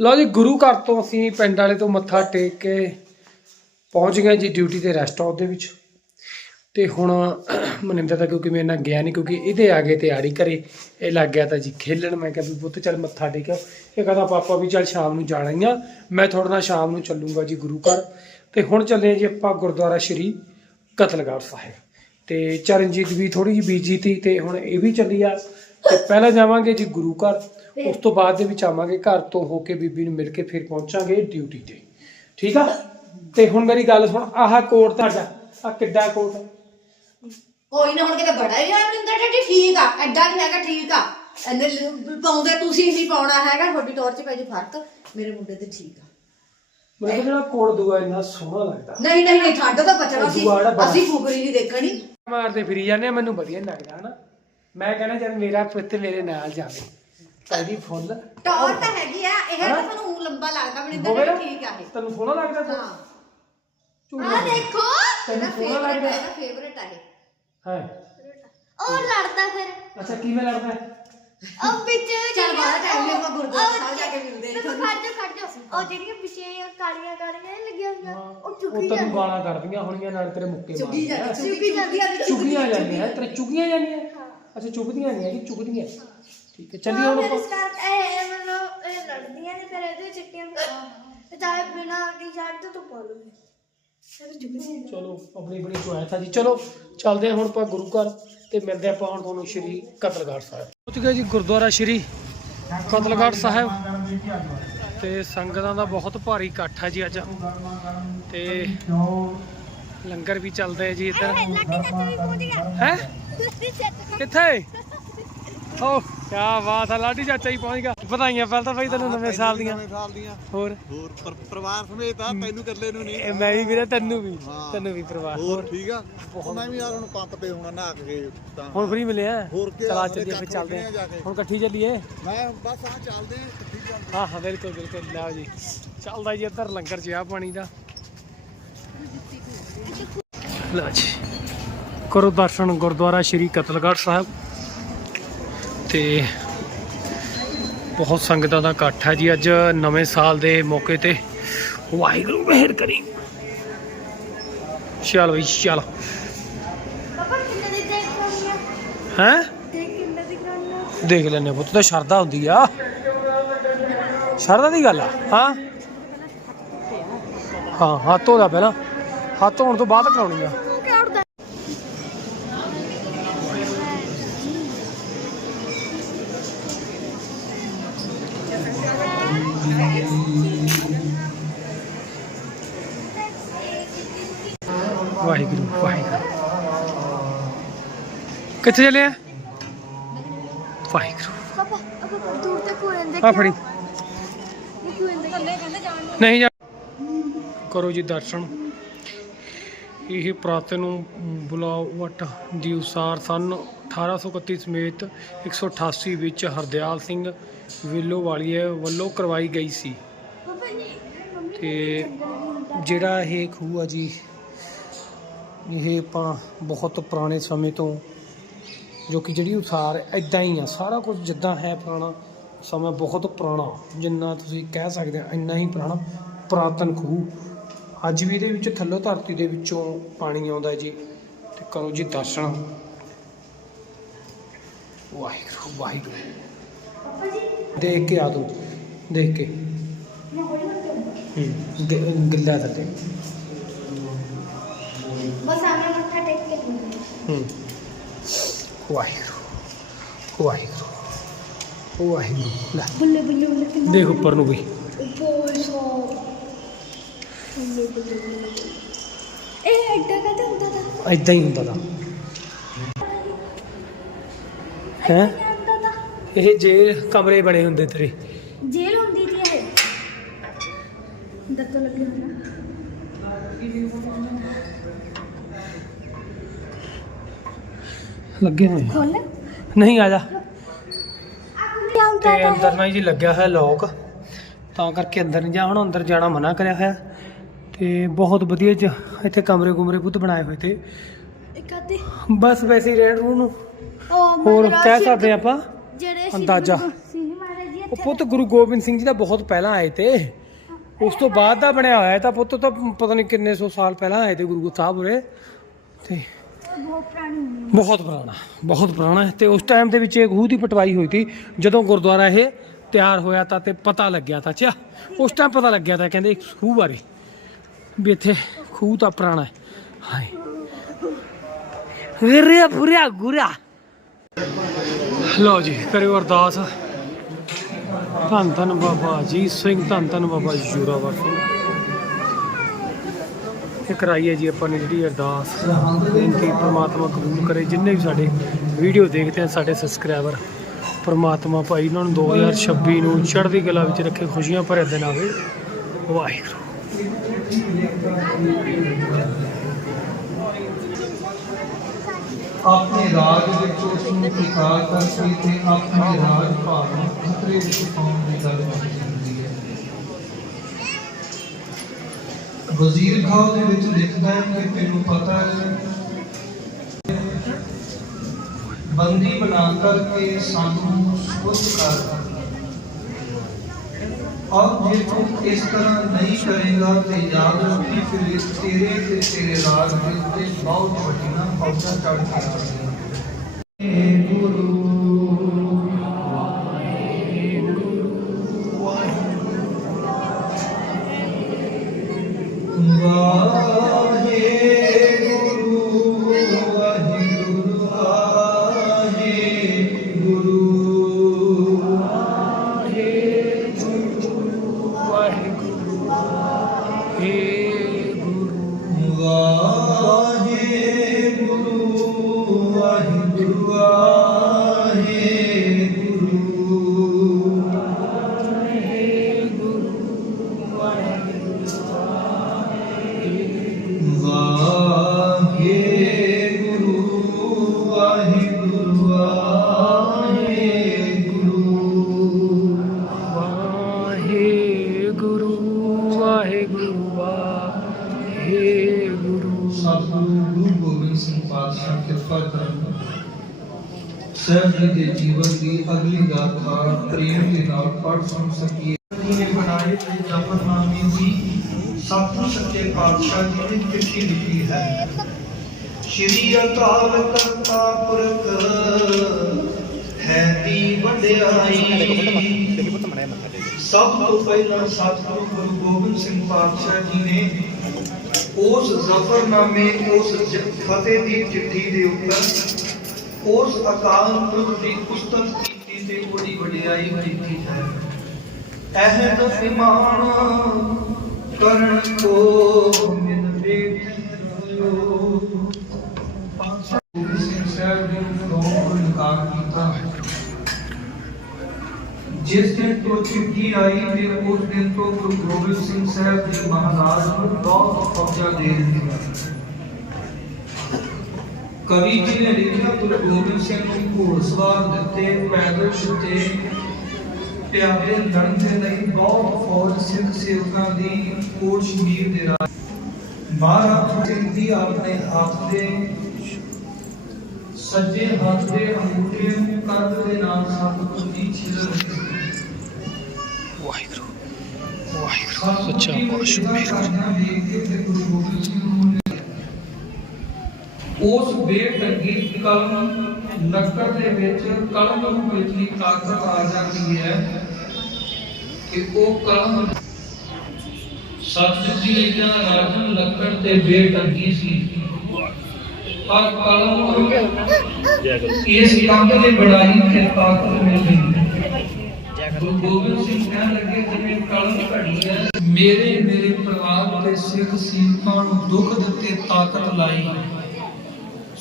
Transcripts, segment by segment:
ਲਓ ਜੀ, ਗੁਰੂ ਘਰ ਤੋਂ ਅਸੀਂ ਪਿੰਡ ਵਾਲੇ ਤੋਂ ਮੱਥਾ ਟੇਕ ਕੇ ਪਹੁੰਚ ਗਏ ਜੀ ਡਿਊਟੀ ਤੇ ਰੈਸਟ ਹਾਊਸ ਦੇ ਵਿੱਚ। ਤੇ ਹੁਣ ਮਨਿੰਦਰ ਤਾਂ ਕਿਉਂਕਿ ਮੇਰੇ ਨਾਲ ਗਿਆ ਨਹੀਂ ਕਿਉਂਕਿ ਇਹਦੇ ਆ ਗਏ ਤੇ ਆੜੀ ਘਰੇ। ਇਹ ਲੱਗ ਗਿਆ ਤਾਂ ਜੀ ਖੇਲਣ। ਮੈਂ ਕਿਹਾ ਵੀ ਪੁੱਤ ਚੱਲ ਮੱਥਾ ਟੇਕਿਆ। ਇਹ ਕਹਿੰਦਾ, ਪਾਪਾ ਵੀ ਚੱਲ ਸ਼ਾਮ ਨੂੰ ਜਾਣਾ ਹੀ ਆ। ਮੈਂ ਤੁਹਾਡੇ ਨਾਲ ਸ਼ਾਮ ਨੂੰ ਚੱਲੂਗਾ ਜੀ ਗੁਰੂ ਘਰ। ਤੇ ਹੁਣ ਚੱਲੇ ਜੀ ਆਪਾਂ ਗੁਰਦੁਆਰਾ ਸ਼੍ਰੀ ਕਤਲਗੜ੍ਹ ਸਾਹਿਬ। ਤੇ ਚਰਨਜੀਤ ਵੀ ਥੋੜੀ ਜਿਹੀ ਬੀਜੀ ਤੀ ਤੇ ਹੁਣ ਇਹ ਵੀ ਚੱਲੀ ਆ। ਤੇ ਪਹਿਲਾਂ ਜਾਵਾਂਗੇ ਜੀ ਗੁਰੂ ਘਰ ਉਸ ਤੋਂ ਬਾਅਦ ਦੇ ਵਿੱਚ ਆਵਾਂਗੇ ਘਰ ਤੋਂ ਹੋ ਕੇ ਬੀਬੀ ਨੂੰ ਮਿਲ ਕੇ ਫਿਰ ਪਹੁੰਚਾਂਗੇ ਡਿਊਟੀ ਤੇ। ਠੀਕ ਆ? ਤੇ ਹੁਣ ਮੇਰੀ ਗੱਲ ਸੁਣ ਆਹ ਕੋਟ ਤੁਹਾਡਾ ਆ ਕਿੱਡਾ ਕੋਟ ਹੈ? ਕੋਈ ਨਾ ਹੁਣ ਕਿਤੇ ਬੜਾ ਹੀ ਹੋਇਆ ਮਨਿੰਦਰ ਡੈਡੀ ਠੀਕ ਆ ਐਡਾ ਨਹੀਂ ਹੈਗਾ ਠੀਕ ਆ। ਇਹਨੇ ਲ- ਪਾਉਂਦੇ ਤੁਸੀਂ ਨਹੀਂ ਪਾਉਣਾ ਹੈਗਾ ਤੁਹਾਡੀ ਟੌਰ 'ਚ ਪੈ ਜੀ ਫ਼ਰਕ ਮੇਰੇ ਮੁੰਡੇ ਤੇ ਠੀਕ ਆ। ਮੈਨੂੰ ਤਾਂ ਜਿਹੜਾ ਕੋਟ ਦੂਆ ਇੰਨਾ ਸੋਹਣਾ ਲੱਗਦਾ। ਨਹੀਂ ਨਹੀਂ ਨਹੀਂ ਠੰਡ ਤਾਂ ਬਚਣਾ ਸੀ ਬੜਾ। ਅਸੀਂ ਫੁਕਰੀ ਨਹੀਂ ਦੇਖਣੀ। ਮਾਰਦੇ ਫਿਰੀ ਜਾਂਦੇ ਆ ਮੈਨੂੰ ਵਧੀਆ ਨੀ ਲੱਗਦਾ ਹਨਾ? ਮੈਂ ਕਹਿੰਦਾ ਜਦ ਮੇਰਾ ਪੁੱਤ ਮੇਰੇ ਨਾਲ ਜਾਵੇ ਕਹਿੰਦੀ ਫੁੱਲ। ਟੌਰ ਤਾਂ ਹੈਗੀ ਆ ਇਹ? ਤਾਂ ਤੁਹਾਨੂੰ ਊਂ ਲੰਬਾ ਲੱਗਦਾ ਮਨਿੰਦਰ ਹੋਵੇ ਨਾ? ਠੀਕ ਆ ਇਹ। ਤੈਨੂੰ ਸੋਹਣਾ ਲੱਗਦਾ? ਹਾਂ। ਝੂਠ ਆ। ਦੇਖੋ ਤੈਨੂੰ ਸੋਹਣਾ ਲੱਗਦਾ? ਹੈ, ਇਹਦਾ ਫੇਵਰੇਟ ਆ ਇਹ। ਹੈ। ਉਹ ਲੜਦਾ ਫਿਰ। ਅੱਛਾ ਕਿਵੇਂ ਲੱਗਦਾ ਹੈ? ਉਹ ਵਿੱਚ ਚੱਲ ਬਾਹਰ ਟਾਈਮ ਆਪਾਂ ਗੁਰਦੁਆਰਾ ਸਾਹਿਬ ਜਾ ਕੇ ਮਿਲਦੇ ਹਾਂ। ਖੜ ਜਾ ਖੜ ਜਾ ਉਹ ਜਿਹੜੀਆਂ ਪਿੱਛੇ ਕਾਲੀਆਂ ਕਾਲੀਆਂ ਲੱਗੀਆਂ ਹੋਈਆਂ ਉਹ ਉਹ ਚੁੱਕੀ ਤੈਨੂੰ ਜਾਂਦੀ ਗਾਲਾਂ ਕੱਢਦੀਆਂ ਹੋਣੀਆਂ ਨਾਲ ਤੇਰੇ ਮੁੱਕੇ ਚੁਗੀ ਮਾਰਦੀਆਂ। ਜਾਂਦੀ ਚੁਗੀ ਜਾਂਦੀ ਆ ਚੁਗੀਆਂ ਜਾਂਦੀਆਂ ਤੇਰੇ ਚੁਗੀਆਂ ਜਾਂਦੀਆਂ। ਅੱਛਾ ਚੁਗਦੀਆਂ ਨਹੀਂ ਹੈਗੀ ਚੁਗਦੀਆਂ। ਠੀਕ ਹੈ ਚੱਲੀਏ ਹੁਣ ਆਪਾਂ। ਇਹ ਮਤਲਬ ਇਹ ਲੜਦੀਆਂ ਨੇ ਫਿਰ ਇਹਦੇ ਚਿੱਟੀਆਂ ਤੇ ਚਾਹੇ ਬਿਨਾ ਟੀ-ਸ਼ਰਟ ਤੋਂ ਪਾ ਲਓ ਫਿਰ ਚਲੋ ਆਪਣੀ ਆਪਣੀ ਚੁਆਇਸ ਆ ਜੀ। ਚਲੋ ਚੱਲਦੇ ਹਾਂ ਹੁਣ ਆਪਾਂ ਗੁਰੂ ਘਰ ਤੇ ਮਿਲਦੇ ਆਪਾਂ ਹੁਣ ਤੁਹਾਨੂੰ ਸ਼੍ਰੀ ਕਤਲਗੜ੍ਹ ਸਾਹਿਬ। ਪਹੁੰਚ ਗਏ ਜੀ ਗੁਰਦੁਆਰਾ ਸ਼੍ਰੀ ਕਤਲਗੜ੍ਹ ਸਾਹਿਬ। ਤੇ ਸੰਗਤਾਂ ਦਾ ਬਹੁਤ ਭਾਰੀ ਇਕੱਠ ਹੈ ਜੀ ਅੱਜ। ਤੇ ਲੰਗਰ ਵੀ ਚੱਲਦਾ ਹੈ ਜੀ ਇੱਧਰ। ਲਾਟੀ ਚਾਚਾ ਵੀ ਪਹੁੰਚ ਗਿਆ। ਹੈ? ਕਿੱਥੇ? ਹੋ ਕੀ ਬਾਤ ਹੈ ਲਾਡੀ ਚਾਚਾ ਹੀ ਪਹੁੰਚ ਗਿਆ। ਵਧਾਈਆਂ ਪਹਿਲਾਂ ਤਾਂ ਭਾਈ ਤੈਨੂੰ ਨਵੇਂ ਸਾਲ ਦੀਆਂ। ਨਵੇਂ ਸਾਲ ਦੀਆਂ। ਹੋਰ? ਹੋਰ ਪਰ- ਪਰਿਵਾਰ ਸਮੇਤ ਆ ਤੈਨੂੰ ਇਕੱਲੇ ਨੂੰ ਨਹੀਂ। ਇਹ ਮੈਂ ਵੀ ਵੀਰੇ ਤੈਨੂੰ ਵੀ। ਹਾਂ। ਤੈਨੂੰ ਵੀ ਪਰਿਵਾਰ। ਹੋਰ ਠੀਕ ਆ? ਮੈਂ ਵੀ ਯਾਰ ਹੁਣ ਪੰਪ ਤੇ ਹੋਣਾ ਨਹਾ ਕੇ ਤਾਂ। ਹੁਣ ਫਰੀ ਮਿਲਿਆ? ਹੋਰ ਕੀ ਚਲਾ ਆ, ਚੱਲੀਏ ਫਿਰ ਕੱਖ ਚੱਲਦੇ ਆ ਜਾ। ਕੇ। ਹੁਣ ਇਕੱਠੀ ਚੱਲੀਏ? ਮੈਂ ਬਸ ਆ ਚੱਲਦੇ ਆ ਇਕੱਠੀ ਚੱਲਦੇ ਹਾਂ ਹਾਂ ਬਿਲਕੁਲ ਬਿਲਕੁਲ ਲਿਆਓ ਜੀ। ਚੱਲਦਾ ਜੀ ਇੱਧਰ ਲੰਗਰ ਚਾਹ ਪਾਣੀ ਦਾ। ਲਓ ਜੀ। ਕਰੋ ਦਰਸ਼ਨ ਗੁਰਦੁਆਰਾ ਸ਼੍ਰੀ ਕਤਲਗੜ੍ਹ ਸਾਹਿਬ। ਤੇ ਬਹੁਤ ਸੰਗਤਾਂ ਦਾ ਇਕੱਠ ਹੈ ਜੀ ਅੱਜ ਨਵੇਂ ਸਾਲ ਦੇ ਮੌਕੇ ਤੇ। ਵਾਹਿਗੁਰੂ ਮਿਹਰ ਕਰੀ। ਚਲ ਬਈ ਚਲ। ਦੀ ਹੈ? ਦੇਖ ਦੀ ਆ, ਪੁੱਤ ਤਾਂ ਸ਼ਰਦਾ ਹੁੰਦੀ ਆ। ਸ਼ਰਦਾ ਦੀ ਗੱਲ ਆ ਹਾਂ? ਹਾਂ ਹੱਥ ਧੋਦਾ ਪਹਿਲਾਂ। ਹੱਥ ਧੋਣ ਤੋਂ ਬਾਅਦ ਕਰਾਉਣੀ ਆ ਤੂੰ ਕਿਉਂ ਉੜਦਾ ਵਾਹਿਗੁਰੂ ਵਾਹਿਗੁਰੂ ਕਿੱਥੇ ਚੱਲੇ ਆ? ਵਾਹਿਗੁਰੂ। ਪਾਪਾ ਆਪਾਂ ਦੂਰ ਤੇ ਕੋਰਨ ਦੇ ਆ ਫੜੀ। ਇਹ ਜਾਣ ਨੂੰ ਨਹੀਂ ਜਾ ਕਰੋ ਜੀ ਦਰਸ਼ਨ। ਇਹ ਪ੍ਰਾਤਨ ਬੁਲਾਵਟ ਦੀ ਅਨੁਸਾਰ ਸਨ 1831 ਸਮੇਤ 188 ਵਿੱਚ ਹਰਦਿਆਲ ਸਿੰਘ ਵਿਲੋਵਾਲੀਏ ਵੱਲੋਂ ਕਰਵਾਈ ਗਈ ਸੀ। ਤੇ ਜਿਹੜਾ ਇਹ ਖੂਹ ਆ ਜੀ ਇਹ ਆਪਾਂ ਬਹੁਤ ਪੁਰਾਣੇ ਸਮੇਂ ਤੋਂ ਜੋ ਕਿ ਜਿਹੜੀ ਉਸਾਰ ਇਦਾਂ ਹੀ ਆ ਸਾਰਾ ਕੁਝ ਜਿੱਦਾਂ ਹੈ ਪੁਰਾਣਾ ਸਮਾਂ ਬਹੁਤ ਪੁਰਾਣਾ ਜਿੰਨਾ ਤੁਸੀਂ ਕਹਿ ਸਕਦੇ ਆ ਇੰਨਾ ਹੀ ਪੁਰਾਣਾ ਪੁਰਾਤਨ ਖੂਹ। ਅੱਜ ਵੀ ਇਹਦੇ ਵਿੱਚ ਥੱਲੋਂ ਧਰਤੀ ਦੇ ਵਿੱਚੋਂ ਪਾਣੀ ਆਉਂਦਾ ਜੀ ਤੇ ਕਰੋ ਜੀ ਦਰਸ਼ਨ। ਵਾਹਿਗੁਰੂ ਵਾਹਿਗੁਰੂ। ਦੇਖ ਕੇ ਆ ਤੂੰ ਦੇਖ ਕੇ। ਹੂੰ ਗਿੱਲਾ ਥੱਲੇ। ਬਸ ਆਵੇਂ ਮੱਥਾ ਟੇਕ ਕੇ ਹੂੰ। ਵਾਹਿਗੁਰੂ ਵਾਹਿਗੁਰੂ ਵਾਹਿਗੁਰੂ ਲੈ। ਬੱਲੇ ਬੱਲੇ ਬੱਲੇ ਕਿੰਨਾ ਦੇਖ ਉੱਪਰ ਨੂੰ ਵੀ। ਬਹੁਤ ਸੋ ਬੱਲੇ ਬੱਲੇ ਬੱਲੇ। ਇਹ ਐਡਾ ਕਦੇ ਹੁੰਦਾ ਤਾਂ? ਐਦਾਂ ਹੀ ਹੁੰਦਾ ਹੈ? ਤਾਂ? ਇਹ ਜੇਲ੍ਹ ਕਮਰੇ ਬਣੇ ਹੁੰਦੇ ਤੇਰੇ। ਜੇਲ੍ਹ ਹੁੰਦੀ ਸੀ ਇਹ। ਦੱਤੋਂ ਲੱਗੇ ਹੋਣਾ ਲੱਗੇ ਹੋਏ। ਆ। ਖੋਲ ਨਹੀਂ ਆ ਜਾ। ਤੇ ਅੰਦਰ ਨਾ ਜੀ ਲੱਗਿਆ ਹੋਇਆ ਲੋਕ ਤਾਂ ਕਰਕੇ ਅੰਦਰ ਨਹੀਂ ਜਾ ਹੁਣ ਅੰਦਰ ਜਾਣਾ ਮਨਾ ਕਰਿਆ ਹੋਇਆ। ਤੇ ਬਹੁਤ ਵਧੀਆ ਜ ਇੱਥੇ ਕਮਰੇ ਕੁਮਰੇ ਬੁੱਧ ਬਣਾਏ ਹੋਏ ਤੇ। ਇੱਕ ਬਸ ਵੈਸੇ ਹੀ ਰਹਿਣ ਰੂਹ ਨੂੰ। ਉਹ ਹੋਰ ਮਹਾਰਾਜ ਕਹਿ ਸਕਦੇ ਆਪਾਂ? ਜਿਹੜੇ ਸ਼੍ਰੀ ਅੰਦਾਜ਼ਾ। ਗੁਰੂ ਸਿੰਘ ਮਹਾਰਾਜ ਜੀ ਉਹ ਪੁੱਤ ਗੁਰੂ ਗੋਬਿੰਦ ਸਿੰਘ ਜੀ ਦਾ ਬਹੁਤ ਪਹਿਲਾਂ ਆਏ ਤੇ। ਉਸ ਤੋਂ ਬਾਅਦ ਦਾ ਬਣਿਆ ਹੋਇਆ ਇਹ ਤਾਂ ਪੁੱਤ ਤਾਂ ਪਤਾ ਨਹੀਂ ਕਿੰਨੇ ਸੌ ਸਾਲ ਪਹਿਲਾਂ ਆਏ ਤੇ ਗੁਰੂ ਸਾਹਿਬ ਉਰੇ। ਤੇ ਬਹੁਤ ਪੁਰਾਣੀ ਹੁੰਦੀ ਬਹੁਤ ਪੁਰਾਣਾ ਬਹੁਤ ਪੁਰਾਣਾ ਹੈ ਤੇ ਉਸ ਟਾਈਮ ਦੇ ਵਿੱਚ ਇਹ ਖੂਹ ਦੀ ਪਟਵਾਈ ਹੋਈ ਸੀ। ਜਦੋਂ ਗੁਰਦੁਆਰਾ ਇਹ ਤਿਆਰ ਹੋਇਆ ਤਾਂ ਤੇ ਪਤਾ ਲੱਗਿਆ ਤਾਂ ਚਾ ਉਸ ਟਾਈਮ ਪਤਾ ਲੱਗਿਆ ਤਾਂ ਕਹਿੰਦੇ ਇੱਕ ਖੂਹ ਬਾਰੇ ਵੀ ਇੱਥੇ ਖੂਹ ਤਾਂ ਪੁਰਾਣਾ ਹੈ। ਹਾਏ। ਵੀਰਿਆ ਫੁਰਿਆ ਗੁਰਿਆ। ਲਓ ਜੀ, ਕਰਿਓ ਅਰਦਾਸ। ਧੰਨ ਧੰਨ ਬਾਬਾ ਜੀ, ਸਿੰਘ ਧੰਨ ਧੰਨ ਬਾਬਾ ਜੋਰਾਵਰ ਸਿੰਘ। ਇਹ ਕਰਾਈ ਹੈ ਜੀ ਆਪਾਂ ਨੇ ਜਿਹੜੀ ਅਰਦਾਸ, ਬੇਨਤੀ ਪ੍ਰਮਾਤਮਾ ਕਬੂਲ ਕਰੇ। ਜਿੰਨੇ ਵੀ ਸਾਡੇ ਵੀਡੀਓ ਦੇਖਦੇ ਆ, ਸਾਡੇ ਸਬਸਕ੍ਰਾਈਬਰ ਪ੍ਰਮਾਤਮਾ ਭਾਈ ਇਹਨਾਂ ਨੂੰ 2026 ਨੂੰ ਚੜ੍ਹਦੀ ਕਲਾ ਵਿੱਚ ਰੱਖੇ, ਖੁਸ਼ੀਆਂ ਭਰੇ ਦਿਨ ਆਵੇ। ਵਾਹਿਗੁਰੂ। ਆਪਣੇ ਰਾਜ ਵਿੱਚ ਉਸ ਨੂੰ ਪ੍ਰਕਾਰ ਕਰਕੇ ਤੇ ਆਪਣੇ ਰਾਜ ਭਾਵ ਖਤਰੇ ਵਿੱਚ ਪਾਉਣ ਦੀ ਗੱਲ ਹੈ। ਵਜ਼ੀਰ ਖਾਨ ਦੇ ਵਿੱਚ ਲਿਖਦਾ ਹੈ ਕਿ ਤੈਨੂੰ ਪਤਾ ਹੈ ਬੰਦੀ ਬਣਾ ਕਰਕੇ ਸਾਨੂੰ ਸੁਧ ਕਰ ਔਰ ਜੇ ਤੂੰ ਇਸ ਤਰ੍ਹਾਂ ਨਹੀਂ ਕਰੇਗਾ ਤੇ ਯਾਦ ਰੱਖੀ ਫਿਰ ਇਸ ਤੇਰੇ ਤੇ ਤੇਰੇ ਰਾਜ ਦੇ ਉੱਤੇ ਬਹੁਤ ਵੱਡੀਆਂ ਫੌਜਾਂ ਚੜ ਕੇ ਆਉਣਗੀਆਂ ਗੁਰੂ ਨੇ ਬਣਾਏ ਤੇ ਜਪਰਨਾਮੇ ਦੀ ਸਤਿਗੁਰ ਸੱਚੇ ਪਾਤਸ਼ਾਹ ਜੀ ਨੇ ਚਿੱਠੀ ਲਿਖੀ ਹੈ। ਸ਼੍ਰੀ ਅਕਾਲ ਕਰਤਾ ਪੁਰਖ, ਹੈ ਦੀ ਵਡਿਆਈ। ਸਭ ਤੋਂ ਪਹਿਲਾਂ ਸਤਿਗੁਰੂ ਗੁਰੂ ਗੋਬਿੰਦ ਸਿੰਘ ਪਾਤਸ਼ਾਹ ਜੀ ਨੇ ਉਸ ਜ਼ਫਰਨਾਮੇ, ਉਸ ਫਤਿਹ ਦੀ ਚਿੱਠੀ ਦੇ ਉੱਪਰ ਉਸ ਅਕਾਲ ਪੁਰਖ ਦੀ ਉਸਤਤ ਕੀਤੀ ਤੇ ਉਹਦੀ ਵਡਿਆਈ ਕੀਤੀ ਹੈ। ਅਹਿਦ ਇਮਾਨ ਕਰਨ ਕੋ ਮਿਲ ਬੇਟਿਓ ਪਾਤਸ਼ਾਹ ਗੋਬਿੰਦ ਸਿੰਘ ਸਾਹਿਬ ਨੇ ਲੋਕ ਇਨਕਾਰ ਕੀਤਾ ਜਿਸ ਦਿਨ ਤੋਂ ਚਿੱਠੀ ਆਈ ਤੇ ਉਸ ਦਿਨ ਤੋਂ ਗੁਰੂ ਗੋਬਿੰਦ ਸਿੰਘ ਸਾਹਿਬ ਜੀ ਮਹਾਰਾਜ ਨੂੰ ਬਹੁਤ ਫੌਜਾਂ ਦੇ ਦਿੱਤੀਆਂ ਕਵੀ ਜੀ ਨੇ ਲਿਖਿਆ, ਗੁਰੂ ਗੋਬਿੰਦ ਸਿੰਘ ਨੂੰ ਘੋੜਸਵਾਰ ਦਿੱਤੇ, ਪੈਦਲ ਦਿੱਤੇ ਪਿਆਰੇ ਲੜਨ ਦੇ ਲਈ ਬਹੁਤ ਫੌਜ ਸਿੱਖ ਸੇਵਕਾਂ ਦੀ ਕੋਟ ਸ਼ਮੀਰ ਦੇ ਰਾਜ। ਮਹਾਰਾਜ ਸਿੰਘ ਜੀ ਆਪਣੇ ਹੱਥ ਦੇ ਸੱਜੇ ਹੱਥ ਦੇ ਅੰਗੂਠੇ ਨੂੰ ਕਰਦ ਦੇ ਨਾਲ ਸਤਿਗੁਰੂ ਦੀ ਛਿਲ ਰਹੇ ਸੀ ਵਾਹਿਗੁਰੂ ਵਾਹਿਗੁਰੂ ਸੱਚਾ ਸਿੰਘ ਨੂੰ। ਉਸ ਬੇਟੰਗੀ ਕਲਮ ਲੱਕੜ ਦੇ ਵਿੱਚ ਕਲਮ ਨੂੰ ਇਤਨੀ ਤਾਕਤ ਆ ਜਾਂਦੀ ਹੈ। ਕਿ ਉਹ ਕਲਮ ਸਤਿਗੁਰੂ ਜੀ ਲਿਖਿਆ ਰਾਜਨ ਲੱਕੜ ਤੇ ਬੇਟੰਗੀ ਸੀ। ਪਰ ਕਲਮ ਇਸ ਕੰਮ ਦੀ ਬੜਾਈ ਤੇ ਤਾਕਤ ਮਿਲ ਗੁਰੂ ਗੋਬਿੰਦ ਸਿੰਘ ਕਹਿਣ ਲੱਗੇ, ਜਿਵੇਂ ਕਲਮ ਘੜੀ ਹੈ, ਮੇਰੇ ਮੇਰੇ ਪਰਿਵਾਰ ਦੇ ਸਿੱਖ ਸੀਖਾਂ ਨੂੰ ਦੁੱਖ ਦਿੱਤੇ, ਤਾਕਤ ਲਾਈ।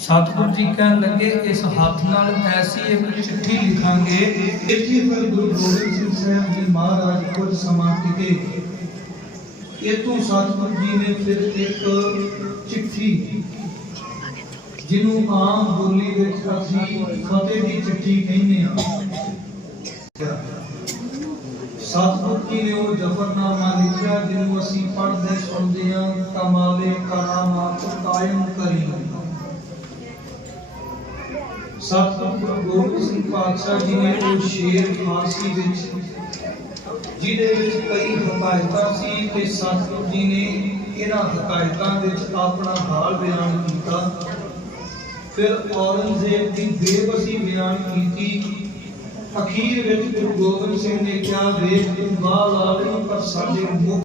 ਸਤਿਗੁਰੂ ਜੀ ਕਹਿਣ ਲੱਗੇ, ਇਸ ਹੱਥ ਨਾਲ ਐਸੀ ਇੱਕ ਚਿੱਠੀ ਲਿਖਾਂਗੇ। ਇੱਥੇ ਫਿਰ ਗੁਰੂ ਗੋਬਿੰਦ ਸਿੰਘ ਸਾਹਿਬ ਜੀ ਮਹਾਰਾਜ ਕੁਝ ਸਮਾਂ ਟਿਕੇ। ਇਤੋਂ ਸਤਿਗੁਰੂ ਜੀ ਨੇ ਫਿਰ ਇੱਕ ਚਿੱਠੀ, ਜਿਹਨੂੰ ਆਮ ਬੋਲੀ ਵਿੱਚ ਅਸੀਂ ਫਤਿਹ ਦੀ ਚਿੱਠੀ ਕਹਿੰਦੇ ਹਾਂ। ਸਤਿਗੁਰ ਜੀ ਨੇ ਉਹ ਜਫਰਨਾਮਾ ਲਿਖਿਆ, ਜਿਹਨੂੰ ਅਸੀਂ ਪੜ੍ਹਦੇ ਸੁਣਦੇ ਹਾਂ, ਕਮਾਲੇ, ਕਰਾਮਾਤ ਕਾਇਮ ਕਰੀ ਸਤਿਗੁਰੂ ਗੋਬਿੰਦ ਸਿੰਘ ਪਾਤਸ਼ਾਹ ਜੀ ਨੇ ਉਹ ਸ਼ੇਰ ਫਾਰਸੀ ਵਿੱਚ, ਜਿਹਦੇ ਵਿੱਚ ਕਈ ਹਕਾਇਤਾਂ ਸੀ ਤੇ ਸਤਿਗੁਰੂ ਜੀ ਨੇ ਇਹਨਾਂ ਹਕਾਇਤਾਂ ਵਿੱਚ ਆਪਣਾ ਹਾਲ ਬਿਆਨ ਕੀਤਾ। ਫਿਰ ਔਰੰਗਜ਼ੇਬ ਦੀ ਬੇਬਸੀ ਬਿਆਨ ਕੀਤੀ। ਅਖੀਰ ਵਿੱਚ ਗੁਰੂ ਗੋਬਿੰਦ ਸਿੰਘ ਨੇ ਕਿਹਾ, ਵੇਖ ਤੂੰ ਬਾਲ ਆ ਰਹੀ, ਪਰ ਸਾਡੇ ਮੁਖ